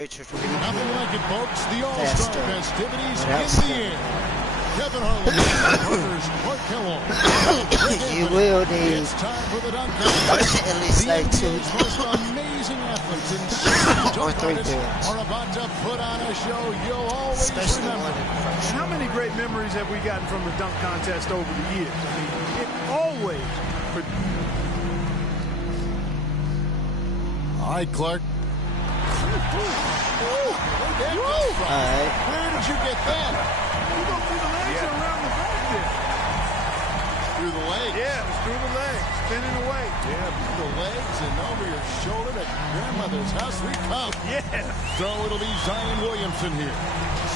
Nothing like it, folks. The All-Star festivities in the air. Kevin Harlan, partners Mark Kellogg. You will need it's time for the dunk contest. at least like two most amazing athletes in or three dudes are about to put on a show you'll always especially remember. How many great memories have we gotten from the dunk contest over the years? I mean, it always. All right, Clark. Where did you get that? You go through the legs or around the back there? Through the legs. Yeah, it's through the legs, spinning away. Yeah, through the legs and over your shoulder to grandmother's house we come. Yeah. So it'll be Zion Williamson here.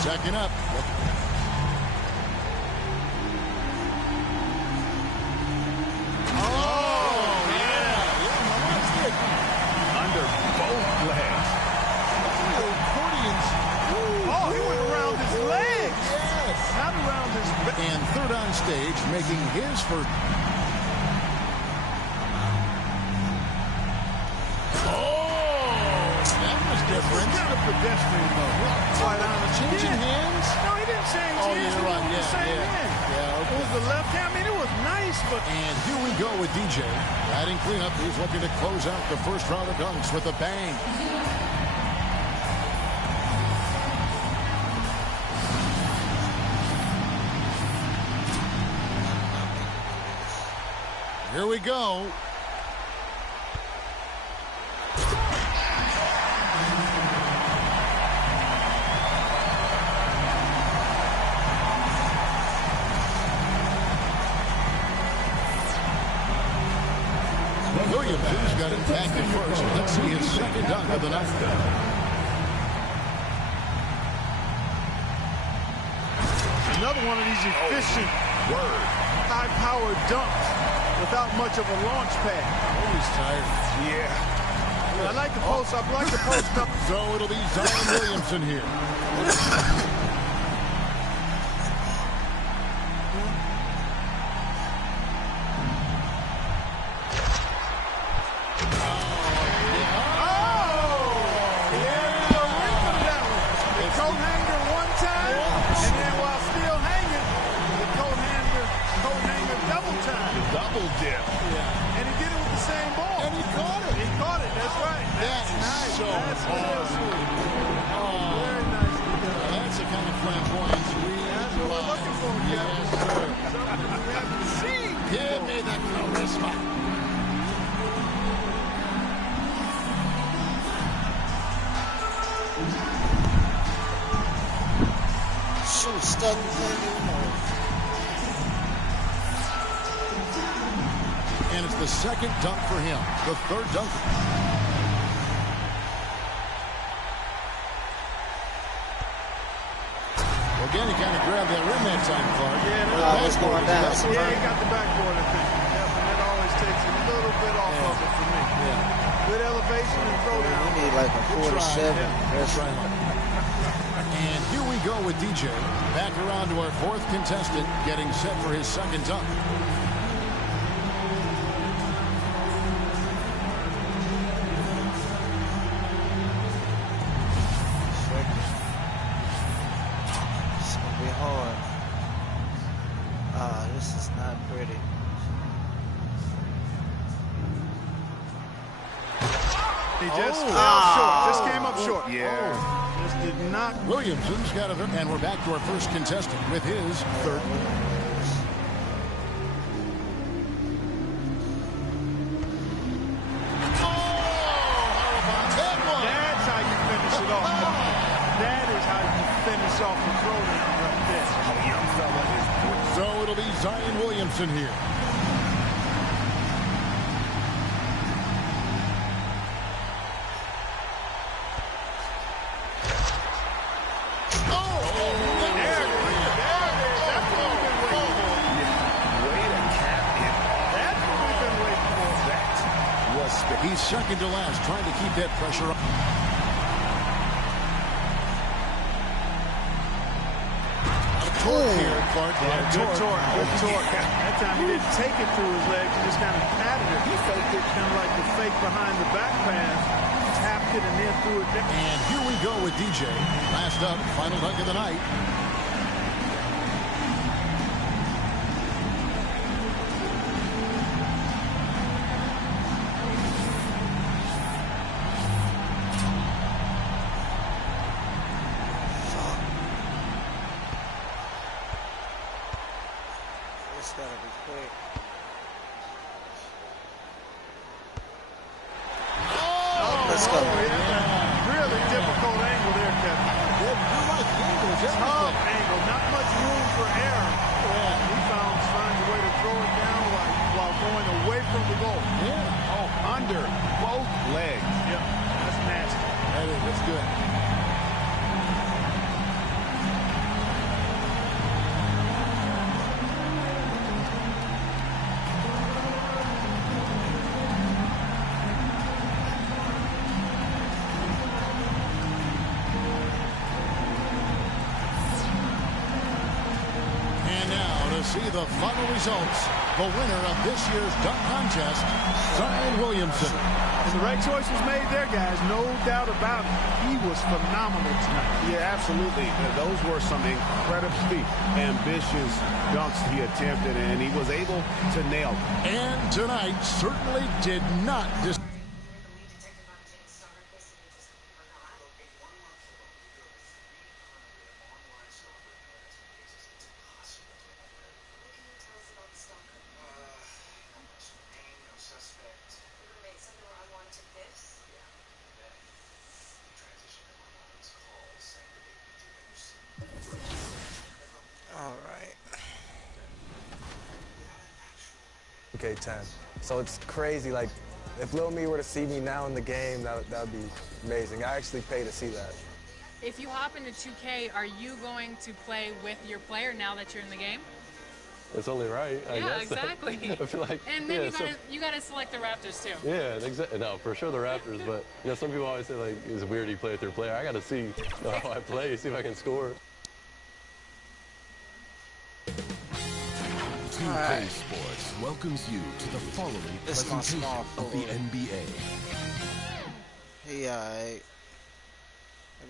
Second up. Under both legs. Oh, he went around his legs. Yes. Not around his back. And third on stage, making his first. That was different. It's kind of pedestrian, though. Quite honest. Changing hands? No, he didn't change hands. You're right. The same hand. Yeah, okay. It was the left hand. I mean, it was nice, but. And here we go with DJ. Adding cleanup, he's looking to close out the first round of dunks with a bang. Here we go. Williamson's got it back at first. Let's see his second dunk of the night. Another one of these efficient, high-powered dunks without much of a launch pad. Oh, he's tired. Yeah. I like the post. I like the post up. So it'll be Zion Williamson here. Double dip. Yeah. And he did it with the same ball. And he caught it. He caught it. That's right. That's nice. So that's real sweet. Very nice. That's the kind of flamboyance that's what we're looking for, Kevin. Yes, sir. Something we haven't seen. Give me that charisma. shoot stuck and it's the second dunk for him, the third dunk. Well, again, he kind of grabbed that rim that time, Clark. Yeah, it's going down. Yeah, he got the backboard, I think. Yep, and it always takes a little bit off of it for me. Yeah. Good elevation and throw down. We need like a 47. That's right. And here we go with DJ. Back around to our fourth contestant, getting set for his second dunk. It's going to be hard. This is not pretty. He just fell short. Just came up short. Yeah. Just did not. Williamson's got it. And we're back to our first contestant with his third. That's how you finish it off. That is how you finish off the throwdown right there. Oh, young fella is. So it'll be Zion Williamson here. He's second to last, trying to keep that pressure up. Torque here, Clark. Good torque. Good torque. That time he didn't take it through his legs. He just kind of patted it. He faked it, kind of like the fake behind the back pass. Tapped it and then threw it down. And here we go with DJ. Last up, final dunk of the night. It's gotta be quick. Let's go. Yeah. Really difficult angle there, Kevin. Tough angle, not much room for error. He finds a way to throw it down while going away from the goal. Yeah. Oh, under both legs. Yep, that's nasty. That's good. See the final results. The winner of this year's dunk contest, Zion Williamson. And the right choice was made there, guys. No doubt about it. He was phenomenal tonight. Yeah, absolutely. Those were some incredibly ambitious dunks he attempted, and he was able to nail them. And tonight certainly did not Okay, 10. So it's crazy. Like, if Lil Me were to see me now in the game, that would be amazing. I actually pay to see that. If you hop into 2K, are you going to play with your player now that you're in the game? It's only right, I yeah, guess. exactly. I feel like, and then yeah, you gotta select the Raptors too. Yeah, exactly. No, for sure the Raptors, but you know, some people always say like it's weird you play with your player. I gotta see how I play, see if I can score. 2K Sports welcomes you to the following presentation of the NBA. I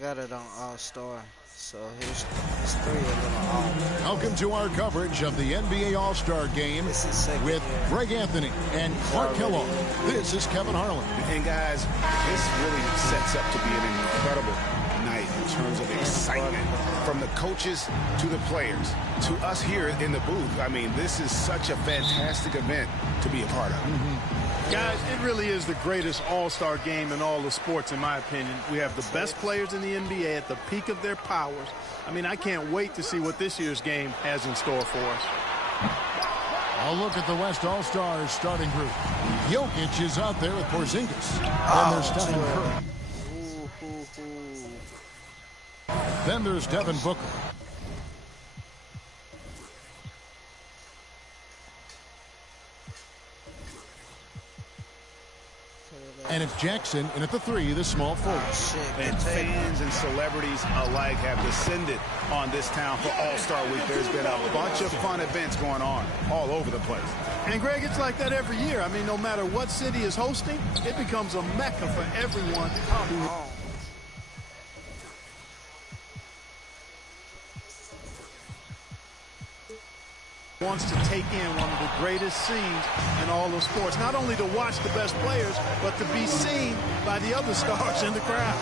got it on All-Star, so here's 3 of them all. Welcome to our coverage of the NBA All-Star Game with Greg Anthony and Clark Kellogg. This is Kevin Harlan. And guys, this really sets up to be an incredible night in terms of excitement from the coaches to the players to us here in the booth. I mean, this is such a fantastic event to be a part of. Guys, it really is the greatest all-star game in all the sports, in my opinion. We have the best players in the NBA at the peak of their powers. I mean, I can't wait to see what this year's game has in store for us. A look at the West All-Stars starting group. Jokic is out there with Porzingis. Then there's Stephen Curry. Then there's Devin Booker. And it's Jackson in at the 3, the small forward. And fans and celebrities alike have descended on this town for All-Star Week. There's been a bunch of fun events going on all over the place. And, Greg, it's like that every year. I mean, no matter what city is hosting, it becomes a mecca for everyone who wants to take in one of the greatest scenes in all of sports. Not only to watch the best players, but to be seen by the other stars in the crowd.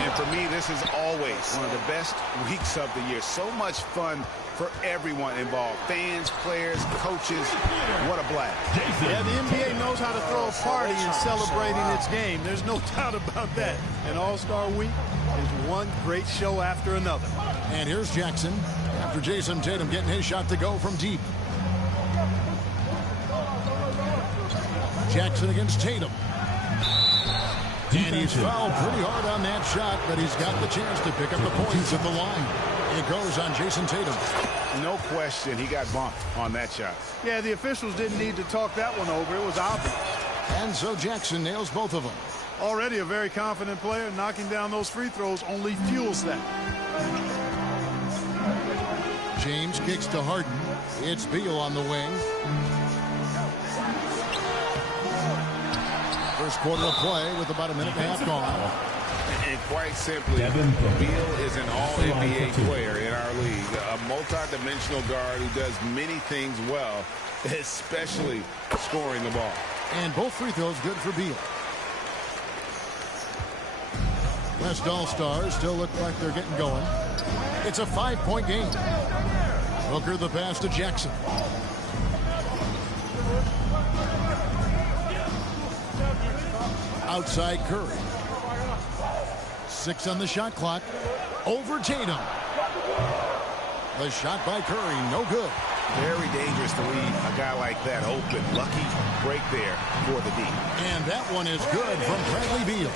And for me, this is always one of the best weeks of the year. So much fun for everyone involved. Fans, players, coaches. What a blast. Yeah, the NBA knows how to throw a party in celebrating its game. There's no doubt about that. And All-Star Week is one great show after another. And here's Jackson after Jason Tatum getting his shot to go from deep. Jackson against Tatum. And he's fouled pretty hard on that shot, but he's got the chance to pick up the points at the line. It goes on Jason Tatum. No question, he got bumped on that shot. Yeah, the officials didn't need to talk that one over. It was obvious. And so Jackson nails both of them. Already a very confident player. Knocking down those free throws only fuels that. James kicks to Harden. It's Beal on the wing. First quarter of play with about a minute and a half gone. And quite simply, Beal is an all-NBA player in our league, a multi-dimensional guard who does many things well, especially scoring the ball. And both free throws good for Beal. West All-Stars still look like they're getting going. It's a 5-point game. Booker the pass to Jackson. Outside Curry. 6 on the shot clock. Over Tatum. The shot by Curry, no good. Very dangerous to leave a guy like that open. Lucky break there for the D. And that one is good from Bradley Beal.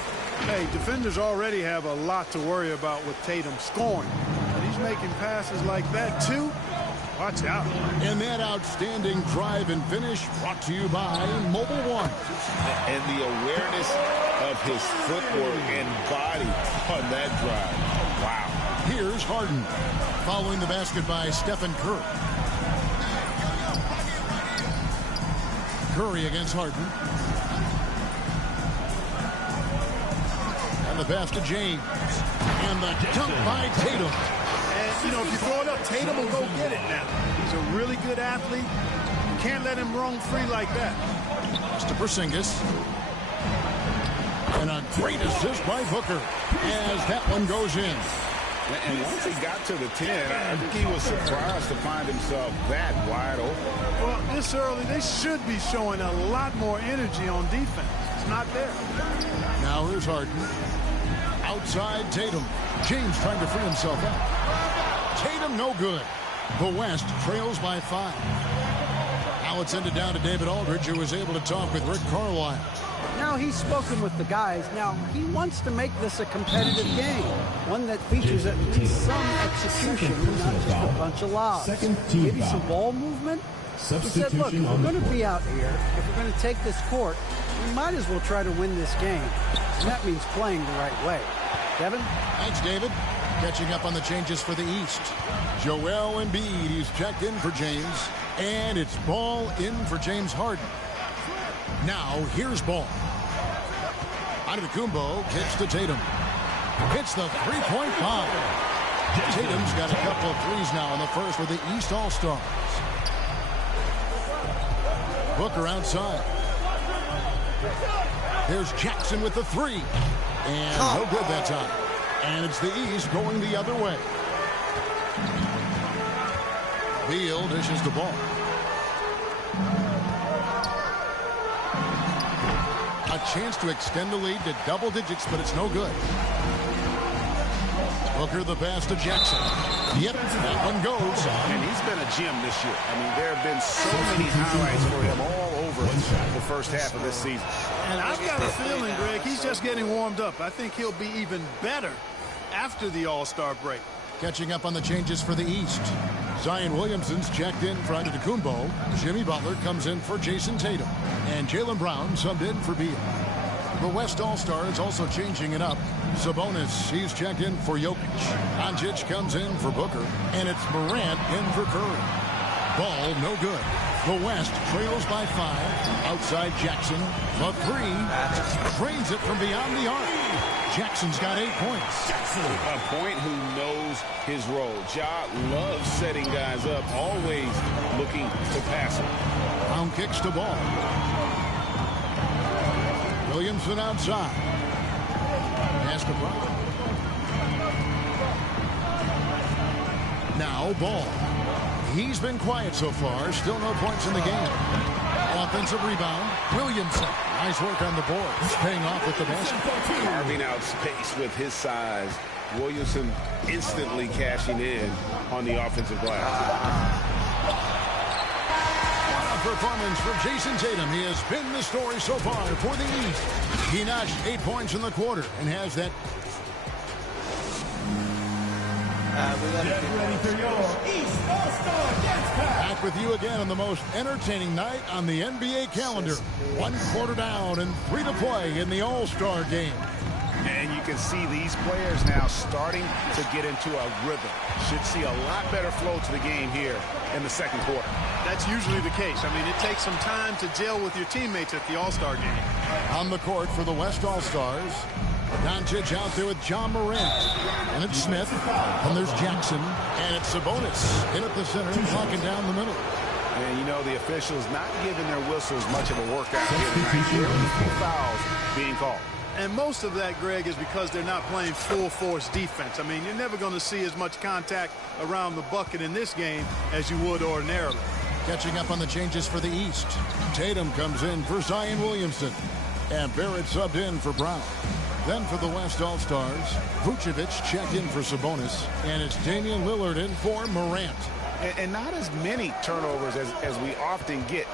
Hey, defenders already have a lot to worry about with Tatum scoring. But he's making passes like that, too. Watch out. And that outstanding drive and finish brought to you by Mobile One. And the awareness of his footwork and body on that drive. Wow. Here's Harden. Following the basket by Stephen Curry. Curry against Harden. And the pass to James. And the dunk by Tatum. And, you know, if you throw it up, Tatum will go get it now. He's a really good athlete. You can't let him roam free like that. Pass to Porzingis. And a great assist by Booker as that one goes in. And once he got to the 10, I think he was surprised to find himself that wide open. Well, this early, they should be showing a lot more energy on defense. It's not there. Now here's Harden. Outside Tatum. James trying to free himself up. Tatum no good. The West trails by 5. Now it's ended down to David Aldridge, who was able to talk with Rick Carlisle. Now he's spoken with the guys. Now he wants to make this a competitive game, one that features at least some execution and not just a bunch of lobs. Maybe some ball movement. He said, look, if we're going to be out here, if we're going to take this court, we might as well try to win this game. And that means playing the right way. Kevin? Thanks, David. Catching up on the changes for the East. Joel Embiid, he's checked in for James. And it's Ball in for James Harden. Now, here's Ball. Antetokounmpo kicks to Tatum. Hits the three-point bomb. Tatum's got a couple of threes now in the first with the East All-Stars. Booker outside. There's Jackson with the 3. And no good that time. And it's the East going the other way. Beal dishes the ball. A chance to extend the lead to double digits, but it's no good. Booker the pass to Jackson. Yep, that one goes. And he's been a gem this year. I mean, there have been so many highlights for him all over the first half of this season. And I've got a feeling, Greg, he's just getting warmed up. I think he'll be even better after the All-Star break. Catching up on the changes for the East. Zion Williamson's checked in for Antetokounmpo. Jimmy Butler comes in for Jason Tatum. And Jaylen Brown subbed in for Beal. The West All-Stars also changing it up. Sabonis, he's checked in for Jokic. Doncic comes in for Booker. And it's Morant in for Curry. Ball no good. The West trails by 5. Outside Jackson. The 3. Drains it from beyond the arc. Jackson's got 8 points. A point who knows his role. Ja loves setting guys up, always looking to pass him. Brown kicks to Ball. Williamson outside. Pass to Brown. Now Ball. He's been quiet so far. Still no points in the game. Offensive rebound. Williamson. Nice work on the board. He's paying off with the basket. Carving out space with his size. Williamson instantly cashing in on the offensive glass. What a performance for Jason Tatum. He has been the story so far for the East. He notched 8 points in the quarter and has that. Get ready for your East All-Star Dance Pack. Back with you again on the most entertaining night on the NBA calendar. 1 quarter down and 3 to play in the All-Star game. And you can see these players now starting to get into a rhythm. Should see a lot better flow to the game here in the second quarter. That's usually the case. I mean, it takes some time to gel with your teammates at the All-Star game. On the court for the West All-Stars, Doncic out there with John Morant. And it's Smith. And there's Jackson. And it's Sabonis in at the center, locking down the middle. And, you know, the officials not giving their whistles much of a workout here tonight. There are 2 fouls being called. And most of that, Greg, is because they're not playing full-force defense. I mean, you're never going to see as much contact around the bucket in this game as you would ordinarily. Catching up on the changes for the East. Tatum comes in for Zion Williamson. And Barrett subbed in for Brown. Then for the West All-Stars, Vucevic checked in for Sabonis. And it's Damian Lillard in for Morant. And not as many turnovers as we often get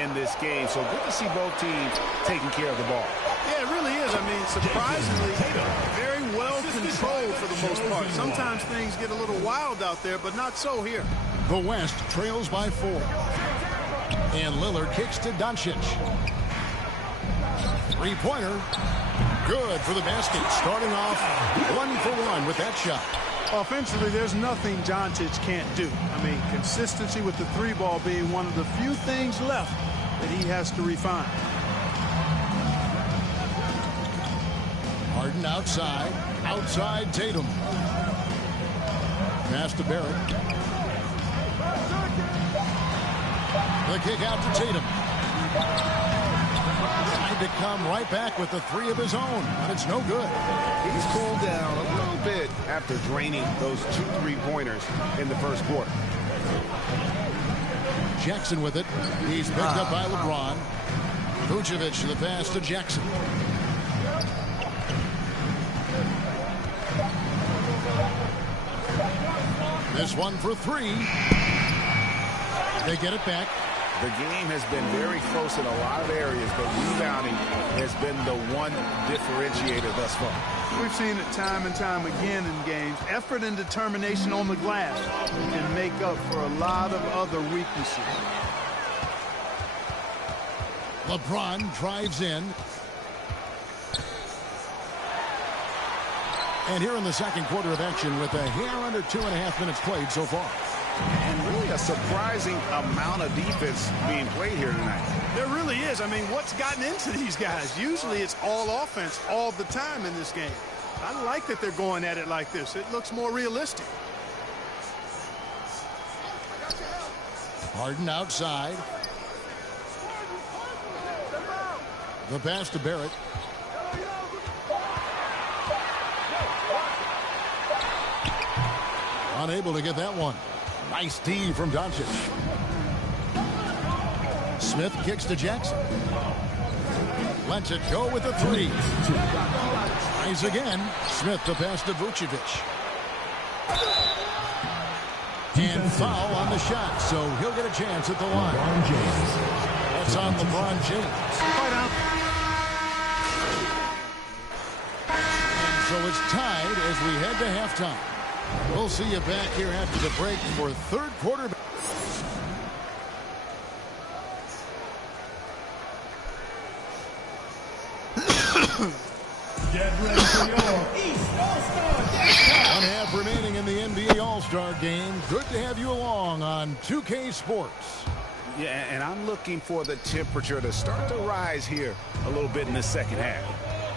in this game. So good to see both teams taking care of the ball. Yeah, it really is. I mean, surprisingly, very well controlled for the most part. Sometimes things get a little wild out there, but not so here. The West trails by 4. And Lillard kicks to Doncic. 3-pointer. Good for the basket. Starting off 1 for 1 with that shot. Offensively, there's nothing Doncic can't do. I mean, consistency with the 3-ball being one of the few things left that he has to refine. Harden outside. Outside Tatum. Pass to Barrett. The kick out to Tatum. Trying to come right back with the 3 of his own, but it's no good. He's cooled down a little bit after draining those 2 3-pointers in the first quarter. Jackson with it. He's picked up by LeBron. Vucevic the pass to Jackson. This one for 3. They get it back. The game has been very close in a lot of areas, but rebounding has been the one differentiator thus far. We've seen it time and time again in games. Effort and determination on the glass can make up for a lot of other weaknesses. LeBron drives in. And here in the second quarter of action with a hair under 2.5 minutes played so far. And really a surprising amount of defense being played here tonight. There really is. I mean, what's gotten into these guys? Usually it's all offense all the time in this game. I like that they're going at it like this. It looks more realistic. Harden outside. The pass to Barrett. Unable to get that one. Nice D from Doncic. Smith kicks to Jackson. Lets it go with a 3. Tries again. Smith the pass to Vucevic. And foul on the shot, so he'll get a chance at the line. That's on LeBron James. And so it's tied as we head to halftime. We'll see you back here after the break for third quarter. Get ready for your East All-Star. 1/2 remaining in the NBA All-Star game. Good to have you along on 2K Sports. Yeah, and I'm looking for the temperature to start to rise here a little bit in the second half.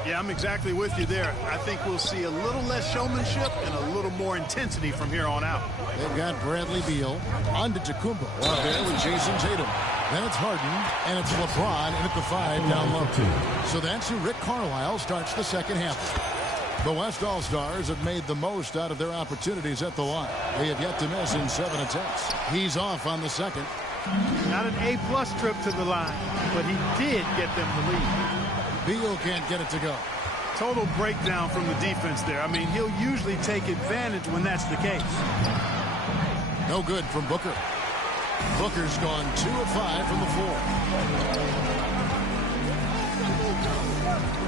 Yeah, I'm exactly with you there. I think we'll see a little less showmanship and a little more intensity from here on out. They've got Bradley Beal, Antetokounmpo out there with Jason Tatum. Then it's Harden, and it's LeBron in at the 5 down low. So that's who Rick Carlisle starts the second half. The West All-Stars have made the most out of their opportunities at the line. They have yet to miss in 7 attempts. He's off on the second. Not an A-plus trip to the line, but he did get them the lead. Beal can't get it to go. Total breakdown from the defense there. I mean, he'll usually take advantage when that's the case. No good from Booker. Booker's gone 2 of 5 from the floor.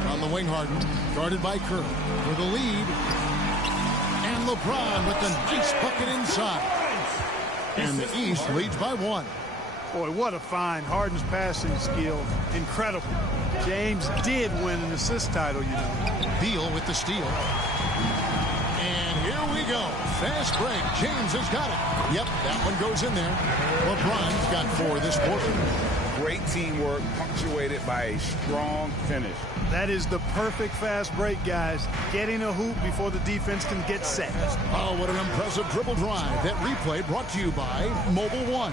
On the wing, Harden, guarded by Kerr for the lead. And LeBron with the nice bucket inside. And the East leads by 1. Boy, what a find. Harden's passing skill. Incredible. James did win an assist title, you know. Beal with the steal. And here we go. Fast break. James has got it. Yep, that one goes in there. LeBron's got 4 this quarter. great teamwork punctuated by a strong finish. That is the perfect fast break, guys. Getting a hoop before the defense can get set. Oh, what an impressive dribble drive. That replay brought to you by Mobile One.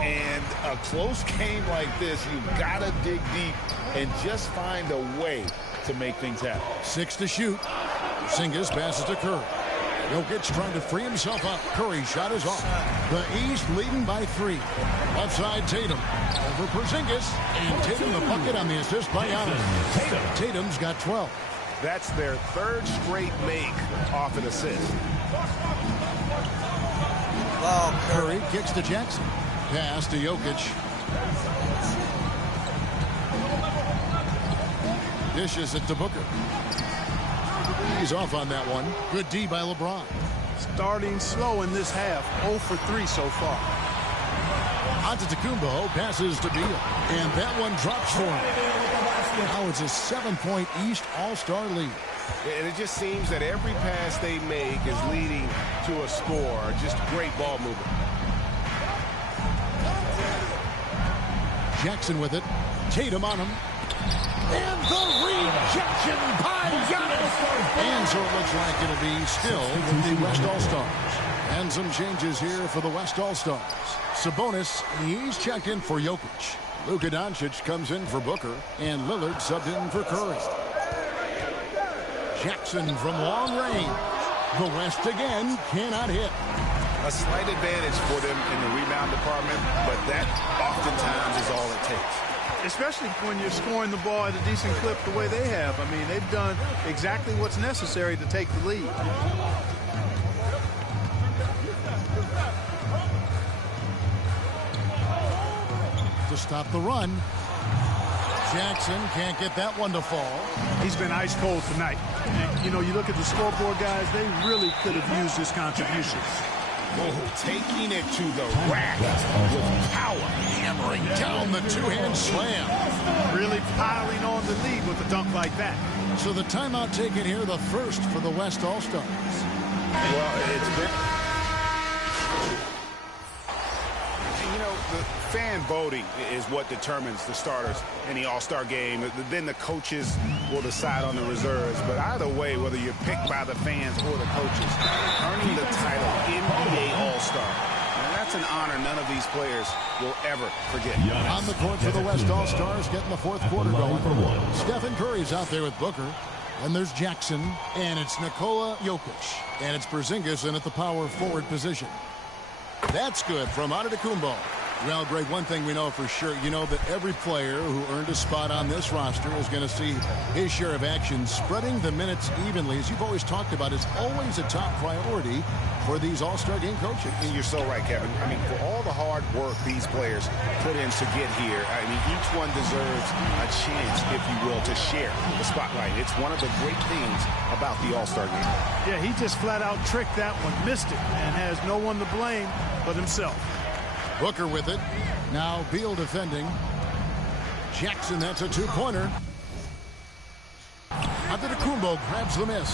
And a close game like this, you've got to dig deep and just find a way to make things happen. 6 to shoot. Porzingis passes to Curry. Jokic trying to free himself up. Curry's shot is off. The East leading by 3. Left side Tatum. Over Porzingis. And Tatum the bucket on the assist by Giannis. Tatum's got 12. That's their 3rd straight make off an assist. Ball, Curry kicks to Jackson. Pass to Jokic. Dishes it to Booker. He's off on that one. Good D by LeBron. Starting slow in this half. 0 for 3 so far. Antetokounmpo passes to Beal. And that one drops for him. Now it's a 7-point East All-Star lead. And it just seems that every pass they make is leading to a score. Just great ball movement. Jackson with it. Tatum on him. And the rejection by Giannis. And so it looks like it'll be still the West All-Stars. And some changes here for the West All-Stars. Sabonis, he's checked in for Jokic. Luka Doncic comes in for Booker. And Lillard subbed in for Curry. Jackson from long range. The West again cannot hit. A slight advantage for them in the rebound department, but that oftentimes is all it takes. Especially when you're scoring the ball at a decent clip the way they have. I mean, they've done exactly what's necessary to take the lead. To stop the run. Jackson can't get that one to fall. He's been ice cold tonight. You know, you look at the scoreboard, guys, they really could have used his contribution. Oh, taking it to the rack with power. Hammering down the two-hand slam. Really piling on the lead with a dunk like that. So the timeout taken here, the first for the West All-Stars. Well, it's good. You know, the fan voting is what determines the starters in the All-Star game. Then the coaches will decide on the reserves. But either way, whether you're picked by the fans or the coaches, earning the title NBA All-Star, and that's an honor none of these players will ever forget. On the court for the West All-Stars, getting the fourth quarter going. Stephen Curry's out there with Booker. And there's Jackson. And it's Nikola Jokic. And it's Porzingis in at the power forward position. That's good from Antetokounmpo. Well, Greg, one thing we know for sure, you know that every player who earned a spot on this roster is going to see his share of action. Spreading the minutes evenly, as you've always talked about, is always a top priority for these All-Star game coaches. And you're so right, Kevin. I mean, for all the hard work these players put in to get here, I mean, each one deserves a chance, if you will, to share the spotlight. It's one of the great things about the All-Star game. Yeah, he just flat out tricked that one, missed it, and has no one to blame but himself. Booker with it. Now Beal defending. Jackson, that's a two-pointer. Antetokounmpo grabs the miss.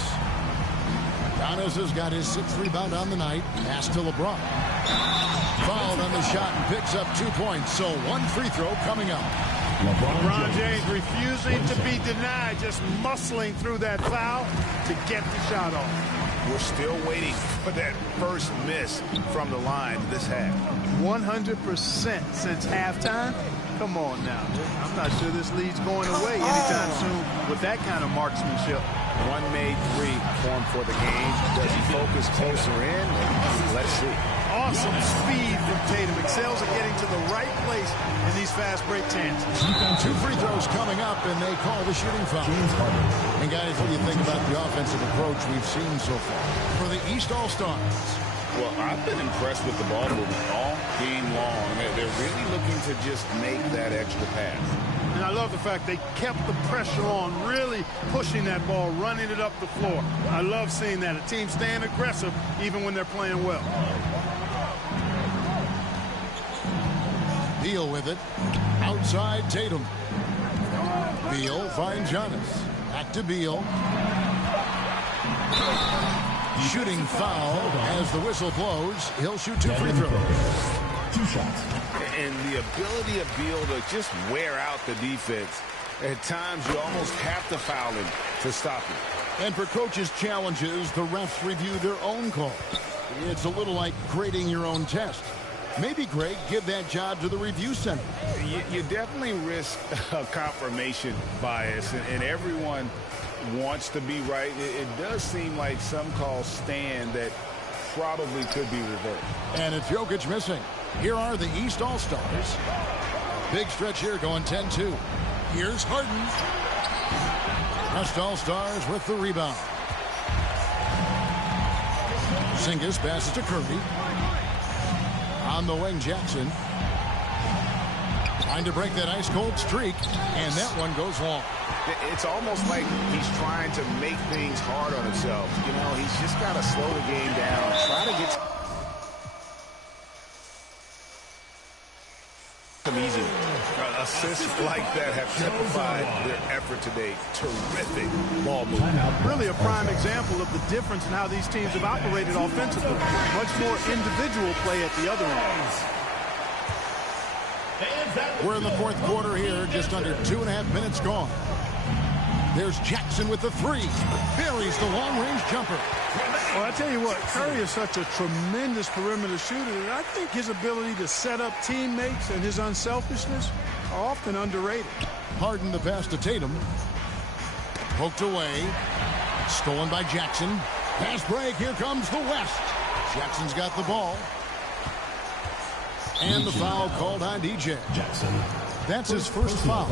Giannis has got his 6th rebound on the night. Pass to LeBron. Fouled on the shot and picks up 2 points. So one free throw coming up. LeBron James refusing to be denied, just muscling through that foul to get the shot off. We're still waiting for that first miss from the line this half. 100% since halftime. Come on now. I'm not sure this lead's going away anytime soon with that kind of marksmanship. One made three formed for the game. Does he focus closer in? Let's see. Awesome speed from Tatum. Excels at getting to the right place in these fast break chances. 2 free throws coming up, and they call the shooting foul. And guys, what do you think about the offensive approach we've seen so far for the East All-Stars? Well, I've been impressed with the ball movement all game long. They're really looking to just make that extra pass. And I love the fact they kept the pressure on, really pushing that ball, running it up the floor. I love seeing that. A team staying aggressive even when they're playing well. Beal with it. Outside Tatum. Beal finds Giannis. Back to Beal. Shooting foul as the whistle blows. He'll shoot 2 free throws. 2 shots. and the ability of Beal to just wear out the defense. At times, you almost have to foul him to stop him. And for coaches' challenges, the refs review their own call. It's a little like grading your own test. Maybe, Greg, give that job to the review center. You definitely risk a confirmation bias, and everyone wants to be right. It does seem like some calls stand that probably could be reversed. And it's Jokic missing. Here are the East All-Stars. Big stretch here going 10-2. Here's Harden. West All-Stars with the rebound. Porzingis passes to Curry. On the wing, Jackson. Trying to break that ice-cold streak, and that one goes long. It's almost like he's trying to make things hard on himself. You know, he's just got to slow the game down, try to get some easy assists like that have typified their effort today. Terrific ball movement. Really a prime example of the difference in how these teams have operated offensively. Much more individual play at the other end. We're in the fourth quarter here, just under 2.5 minutes gone. There's Jackson with the three. Buries the long-range jumper. Well, I tell you what, Curry is such a tremendous perimeter shooter, and I think his ability to set up teammates and his unselfishness are often underrated. Harden the pass to Tatum. Poked away. Stolen by Jackson. Pass break. Here comes the West. Jackson's got the ball. And the foul called on DJ. Jackson. That's his first foul.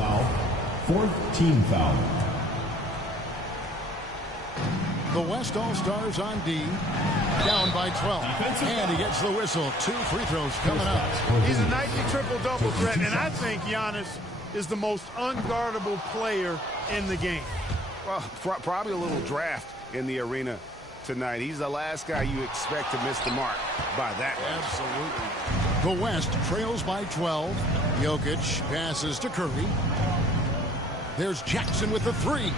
Fourth team foul. The West All-Stars on D. Down by 12. And he gets the whistle. 2 free throws coming up. He's a nightly triple-double threat, and I think Giannis is the most unguardable player in the game. Well, probably a little draft in the arena tonight. He's the last guy you expect to miss the mark by that much. Absolutely. The West trails by 12. Jokic passes to Curry. There's Jackson with the three.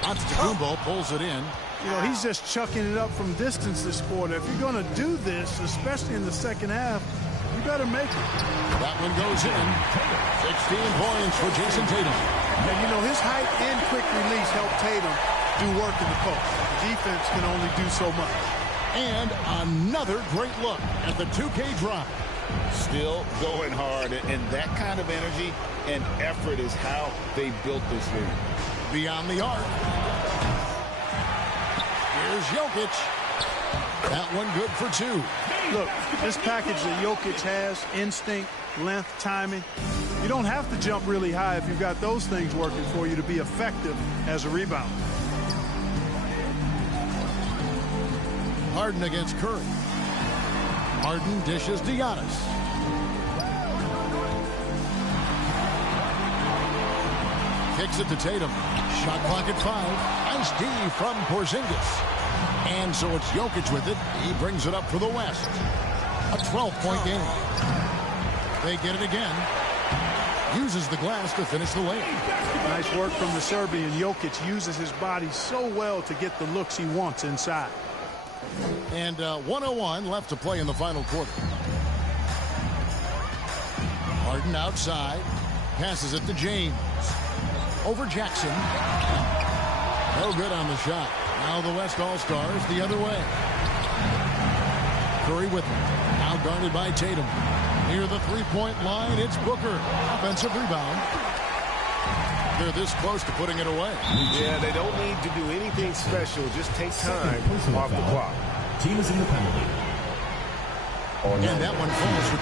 Antetokounmpo pulls it in. You know, he's just chucking it up from distance this quarter. If you're going to do this, especially in the second half, you better make it. That one goes in. 16 points for Jason Tatum. And, you know, his height and quick release help Tatum do work in the post. The defense can only do so much. And another great look at the 2K drive. Still going hard, and that kind of energy and effort is how they built this league. Beyond the arc. Here's Jokic. That one good for 2. Look, this package that Jokic has, instinct, length, timing, you don't have to jump really high if you've got those things working for you to be effective as a rebounder. Harden against Curry. Harden dishes to Giannis. Kicks it to Tatum. Shot clock at 5. Nice D from Porzingis. And so it's Jokic with it. He brings it up for the West. A 12-point game. They get it again. Uses the glass to finish the layup. Nice work from the Serbian. Jokic uses his body so well to get the looks he wants inside. And 1:01 left to play in the final quarter. Harden outside. Passes it to James. Over Jackson. No good on the shot. Now the West All-Stars the other way. Curry with him. Now guarded by Tatum. Near the three-point line, it's Booker. Offensive rebound. They're this close to putting it away. Yeah, they don't need to do anything special. Just take time off the clock. Team is in the penalty. And that one falls for...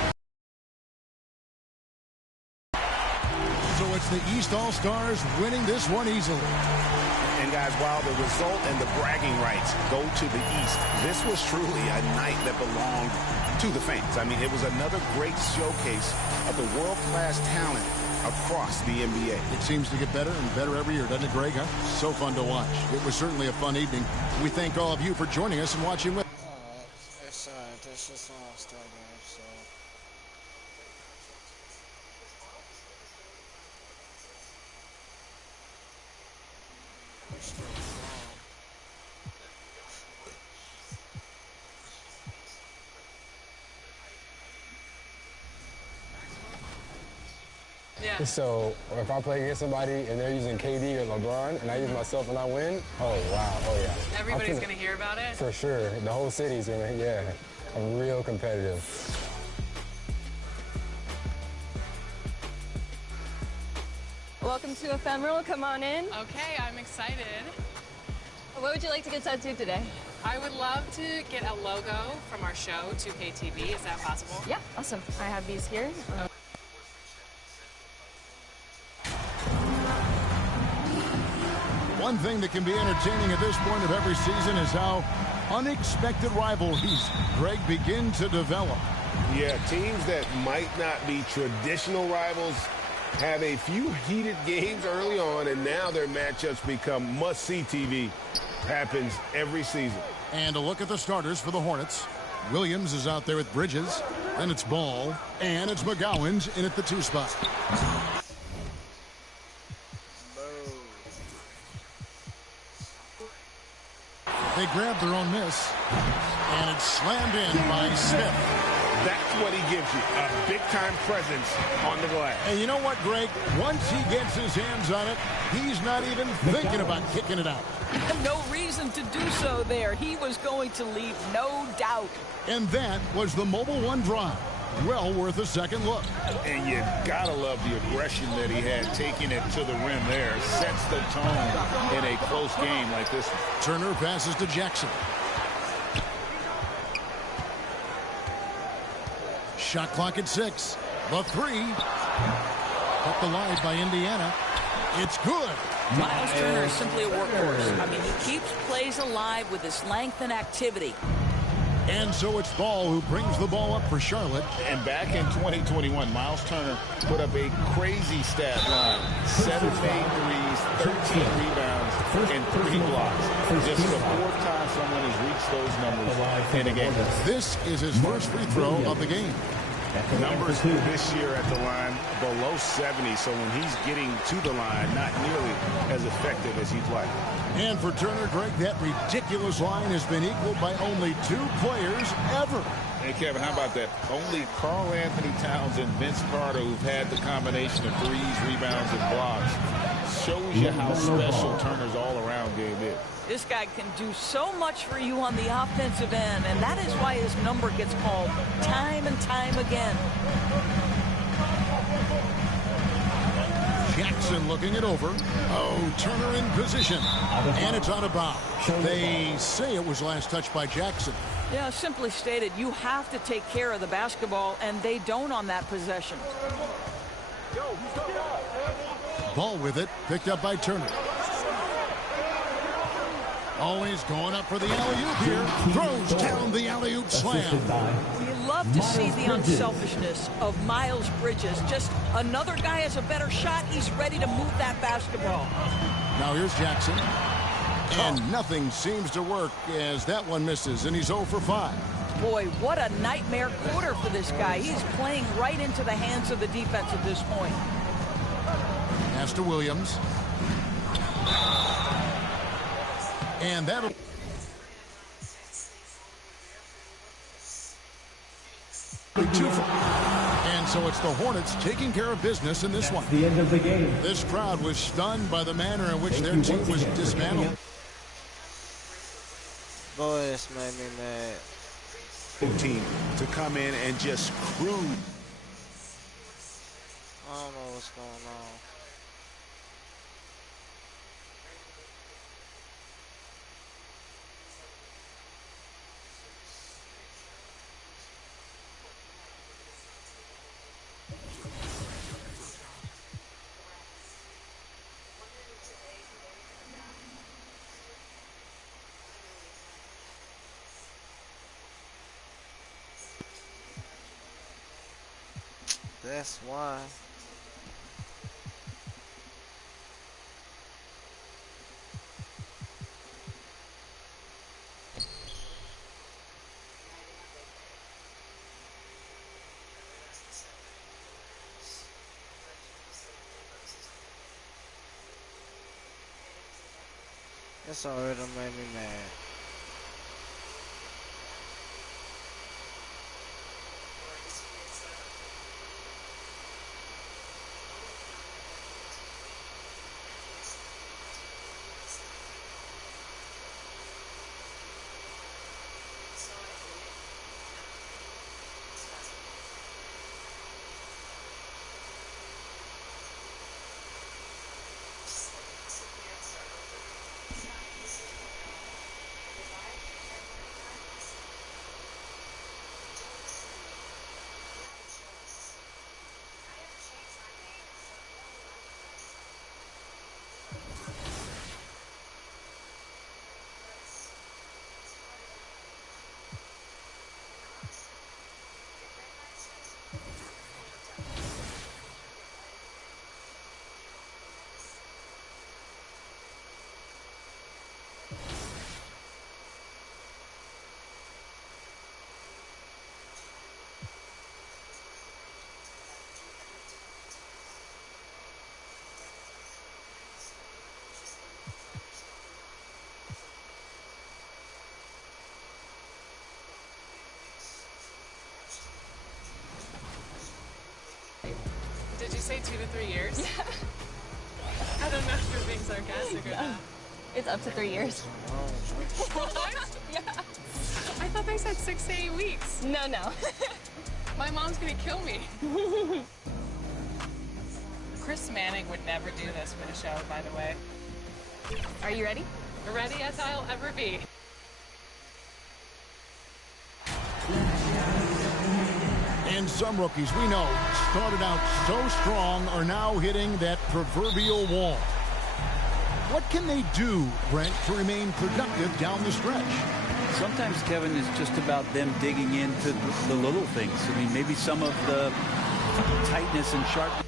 So it's the East All-Stars winning this one easily. And guys, while the result and the bragging rights go to the East, this was truly a night that belonged to the fans. I mean, it was another great showcase of the world-class talent across the NBA. It seems to get better and better every year, doesn't it, Greg? Huh? So fun to watch. It was certainly a fun evening. We thank all of you for joining us and watching with. It's this is an all-star game, so. Yeah. So if I play against somebody and they're using KD or LeBron and I use myself and I win, oh, wow, oh, yeah. Everybody's going to hear about it? For sure. The whole city's going to, yeah. I'm real competitive. Welcome to Ephemeral. Come on in. Okay, I'm excited. What would you like to get tattooed today? I would love to get a logo from our show, 2K TV. Is that possible? Yeah, awesome. I have these here. One thing that can be entertaining at this point of every season is how unexpected rivalries, Greg, begin to develop. Yeah, teams that might not be traditional rivals have a few heated games early on, and now their matchups become must-see TV. Happens every season. And a look at the starters for the Hornets. Williams is out there with Bridges. Then it's Ball. And it's McGowan's in at the 2 spot. They grabbed their own miss. And it's slammed in by Smith. That's what he gives you, a big-time presence on the glass. And you know what, Greg? Once he gets his hands on it, he's not even thinking about kicking it out. No reason to do so there. He was going to leave, no doubt. And that was the Mobile One drive. Well worth a second look. And you gotta love the aggression that he had, taking it to the rim there. Sets the tone in a close game like this one. Turner passes to Jackson. Shot clock at 6. The 3. Kept alive by Indiana. It's good. Miles Turner is simply a workhorse. I mean, he keeps plays alive with his length and activity. And so it's Ball who brings the ball up for Charlotte. And back in 2021, Miles Turner put up a crazy stat line. 7 made threes, 13 rebounds, and 3 blocks. Just the 4th time someone has reached those numbers in a game. This is his first free throw of the game. Numbers this year at the line below 70, so when he's getting to the line, not nearly as effective as he'd like. And for Turner, Greg, that ridiculous line has been equaled by only 2 players ever. Hey, Kevin, how about that? Only Karl Anthony Towns and Vince Carter, who've had the combination of threes, rebounds, and blocks, shows you how special Turner's all-around game is. This guy can do so much for you on the offensive end, and that is why his number gets called time and time again. Jackson looking it over. Oh, Turner in position. And it's out of bounds. They say it was last touched by Jackson. Yeah, simply stated, you have to take care of the basketball, and they don't on that possession. Ball with it, picked up by Turner. Always going up for the alley-oop here. Throws down the alley-oop slam. You love to see the unselfishness of Miles Bridges. Just another guy has a better shot. He's ready to move that basketball. Now here's Jackson. And nothing seems to work as that one misses, and he's 0 for 5. Boy, what a nightmare quarter for this guy. He's playing right into the hands of the defense at this point. Pass to Williams. And that'll... And so it's the Hornets taking care of business in this one. The end of the game. This crowd was stunned by the manner in which their team was dismantled. Boy, this made me mad. Team to come in and just cruise. I don't know what's going on. That's why. That's already made me mad. say 2 to 3 years? Yeah. I don't know if you're being sarcastic or not. It's up to 3 years. What? Yeah. I thought they said 6 to 8 weeks. No, no. My mom's gonna kill me. Chris Manning would never do this for the show, by the way. Are you ready? Ready as I'll ever be. And some rookies we know started out so strong are now hitting that proverbial wall. What can they do, Brent, to remain productive down the stretch? Sometimes, Kevin, it's just about them digging into the little things. I mean, maybe some of the tightness and sharpness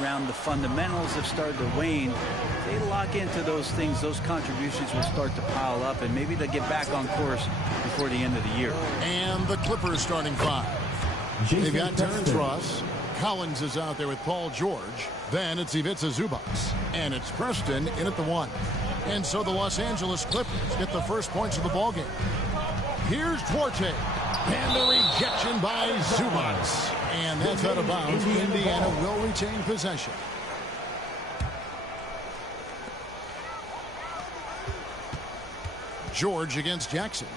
around the fundamentals have started to wane. They lock into those things, those contributions will start to pile up, and maybe they'll get back on course before the end of the year. And the Clippers starting five. They've got Terrence Ross. Collins is out there with Paul George. Then it's Ivica Zubac. And it's Preston in at the 1. And so the Los Angeles Clippers get the first points of the ballgame. Here's Duarte. And the rejection by Zubac. And that's out of bounds. Indiana will retain possession. George against Jackson.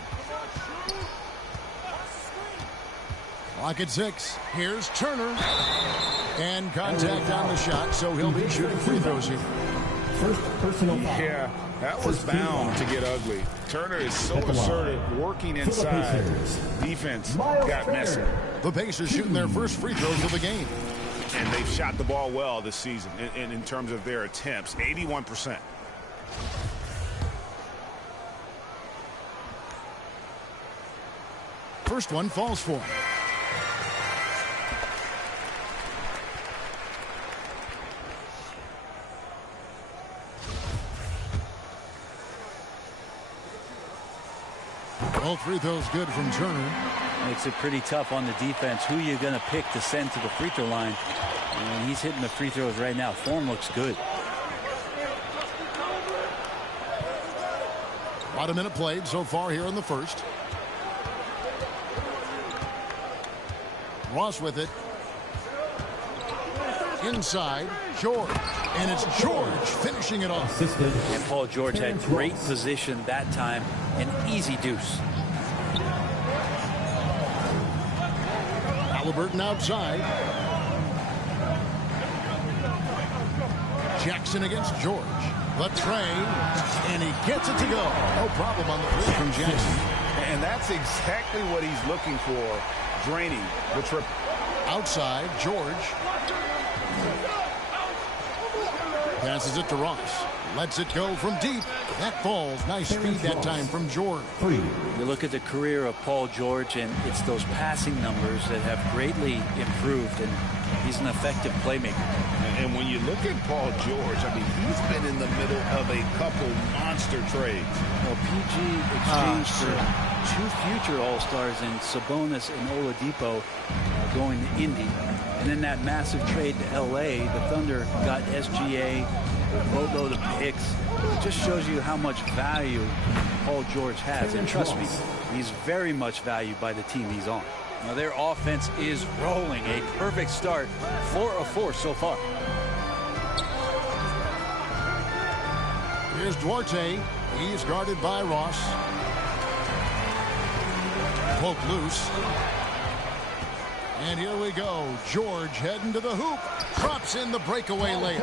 Clock at 6. Here's Turner. And contact on the shot, so he'll be shooting free throws here. First personal foul. Yeah, that was bound to get ugly. Turner is so assertive, working inside. Defense got messy. The Pacers shooting their first free throws of the game. And they've shot the ball well this season in terms of their attempts, 81%. First one falls for him. All free throws good from Turner. Makes it pretty tough on the defense. Who you're going to pick to send to the free throw line. And he's hitting the free throws right now. Form looks good. About a minute played so far here in the first. Ross with it. Inside, George. And it's George finishing it off. And Paul George had great position that time. An easy deuce. Halliburton outside. Jackson against George. The tray. And he gets it to go. No problem on the three from Jackson. And that's exactly what he's looking for. Draining the trip. Outside, George. Passes it to Ross. Lets it go from deep. That falls. Nice speed that time from George. You look at the career of Paul George, and it's those passing numbers that have greatly improved, and he's an effective playmaker. And when you look at Paul George, I mean, he's been in the middle of a couple monster trades. Well, PG exchanged for two future All-Stars in Sabonis and Oladipo going to Indy. And then that massive trade to L.A., the Thunder got SGA, a boatload of picks. It just shows you how much value Paul George has. And trust me, he's very much valued by the team he's on. Now their offense is rolling. A perfect start. 4 of 4 so far. Here's Duarte. He's guarded by Ross. Poke loose. And here we go. George heading to the hoop. Drops in the breakaway layup.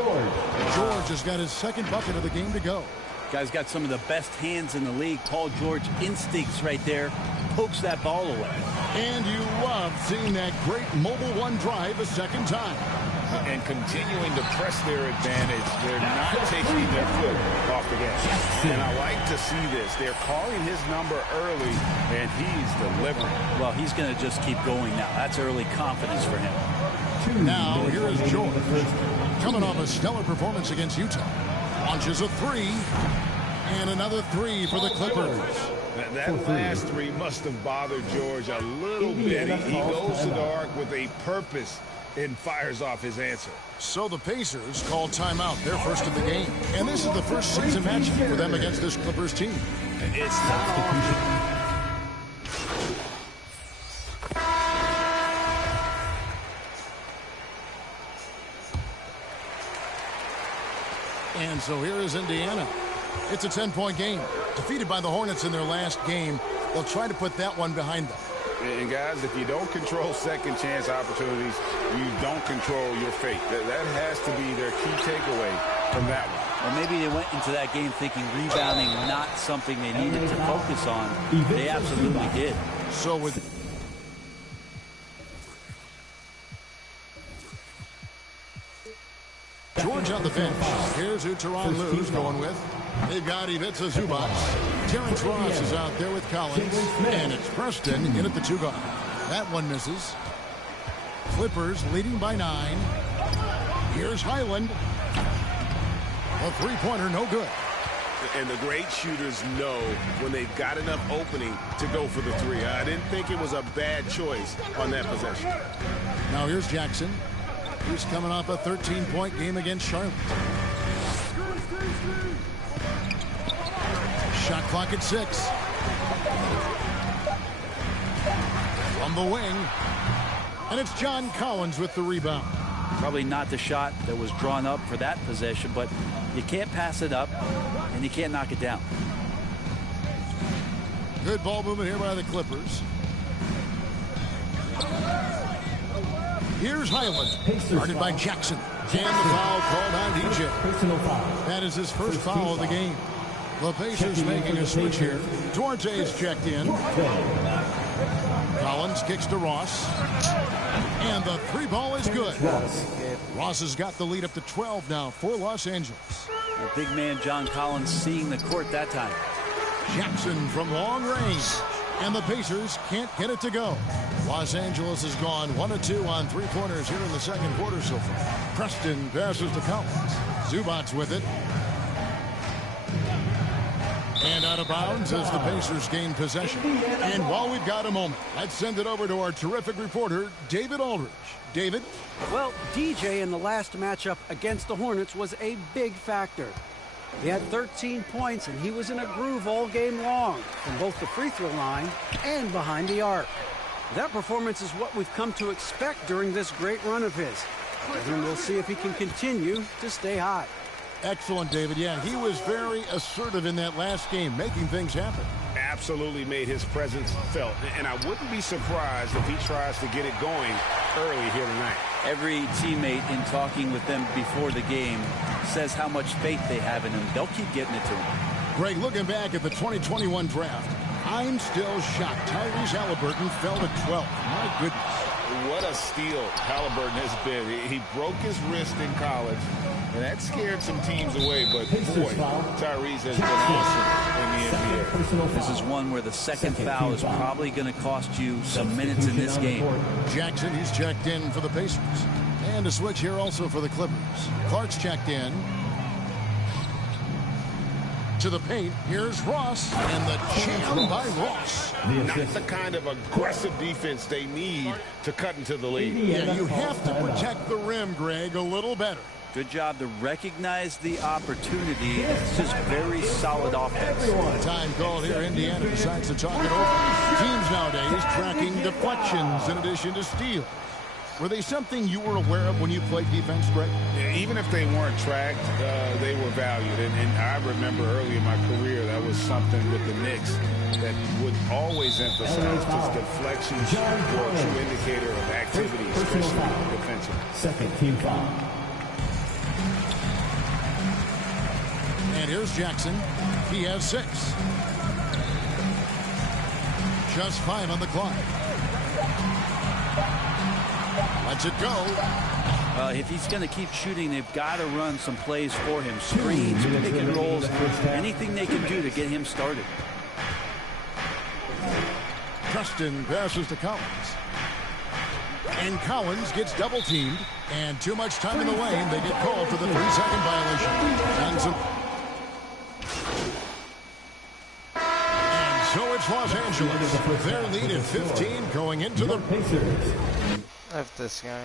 George has got his second bucket of the game to go. Guy's got some of the best hands in the league. Paul George instincts right there. Pokes that ball away. And you love seeing that great mobile one drive a second time. And continuing to press their advantage. They're not taking their foot off the gas. And I like to see this. They're calling his number early, and he's delivering. Well, he's going to just keep going now. That's early confidence for him. Now, here is George. Coming off a stellar performance against Utah. Launches a three. And another three for the Clippers. That last three must have bothered George a little bit. He goes to the arc with a purpose and fires off his answer. So the Pacers call timeout, their first of the game. And this is the first season matchup for them against this Clippers team. It's not And so here is Indiana. It's a 10-point game. Defeated by the Hornets in their last game. They'll try to put that one behind them. And guys, if you don't control second chance opportunities, you don't control your fate. That has to be their key takeaway from that one. Or maybe they went into that game thinking rebounding not something they needed to focus on. They absolutely did. So with George on the bench. Here's who Teron Lou's going with. They've got Ivica Zubac. Terrence Ross is out there with Collins. And it's Preston in at the 2 guard. That one misses. Clippers leading by 9. Here's Highland. A three-pointer, no good. And the great shooters know when they've got enough opening to go for the 3. I didn't think it was a bad choice on that possession. Now here's Jackson. He's coming off a 13-point game against Charlotte. Shot clock at 6. From the wing. And it's John Collins with the rebound. Probably not the shot that was drawn up for that possession, but you can't pass it up, and you can't knock it down. Good ball movement here by the Clippers. Here's Highland, guarded by Jackson. And the foul called on DJ. That is his first foul of the game. The Pacers making a switch here. Duarte's checked in. Collins kicks to Ross. And the 3 ball is good. Ross has got the lead up to 12 now for Los Angeles. The big man John Collins seeing the court that time. Jackson from long range. And the Pacers can't get it to go. Los Angeles has gone 1 of 2 on 3-pointers here in the second quarter so far. Preston passes to Collins. Zubac's with it. And out of bounds as the Pacers gain possession. And while we've got a moment, let's send it over to our terrific reporter, David Aldridge. David? Well, DJ in the last matchup against the Hornets was a big factor. He had 13 points, and he was in a groove all game long from both the free throw line and behind the arc. That performance is what we've come to expect during this great run of his. And we'll see if he can continue to stay hot. Excellent, David. Yeah, he was very assertive in that last game, making things happen. Absolutely made his presence felt. And I wouldn't be surprised if he tries to get it going early here tonight. Every teammate in talking with them before the game says how much faith they have in him. They'll keep getting it to him. Greg, looking back at the 2021 draft, I'm still shocked. Tyrese Halliburton fell to 12. My goodness. What a steal Halliburton has been. He broke his wrist in college, and that scared some teams away, but boy, Tyrese has been awesome in the NBA. This is one where the second foul is probably going to cost you some minutes in this game. Jackson, he's checked in for the Pacers. And a switch here also for the Clippers. Clark's checked in. To the paint, here's Ross, and the jam by Ross. Not the kind of aggressive defense they need to cut into the lead. Yeah, you have to protect the rim, Greg, a little better. Good job to recognize the opportunity. It's just very solid offense. Time called here. Indiana decides to talk it over. Teams nowadays tracking deflections in addition to steals. Were they something you were aware of when you played defense, Greg? Yeah, even if they weren't tracked, they were valued. And I remember early in my career, that was something with the Knicks that would always emphasize because deflections were a true indicator of activity, especially defensively. Second team foul. And here's Jackson. He has 6. Just 5 on the clock. Lets it go. If he's going to keep shooting, they've got to run some plays for him. Screens, pick and rolls, anything they can do to get him started. Preston passes to Collins. And Collins gets double-teamed. And too much time in the lane. They get called for the 3-second violation. And so it's Los Angeles. Their lead at 15 going into the F this guy.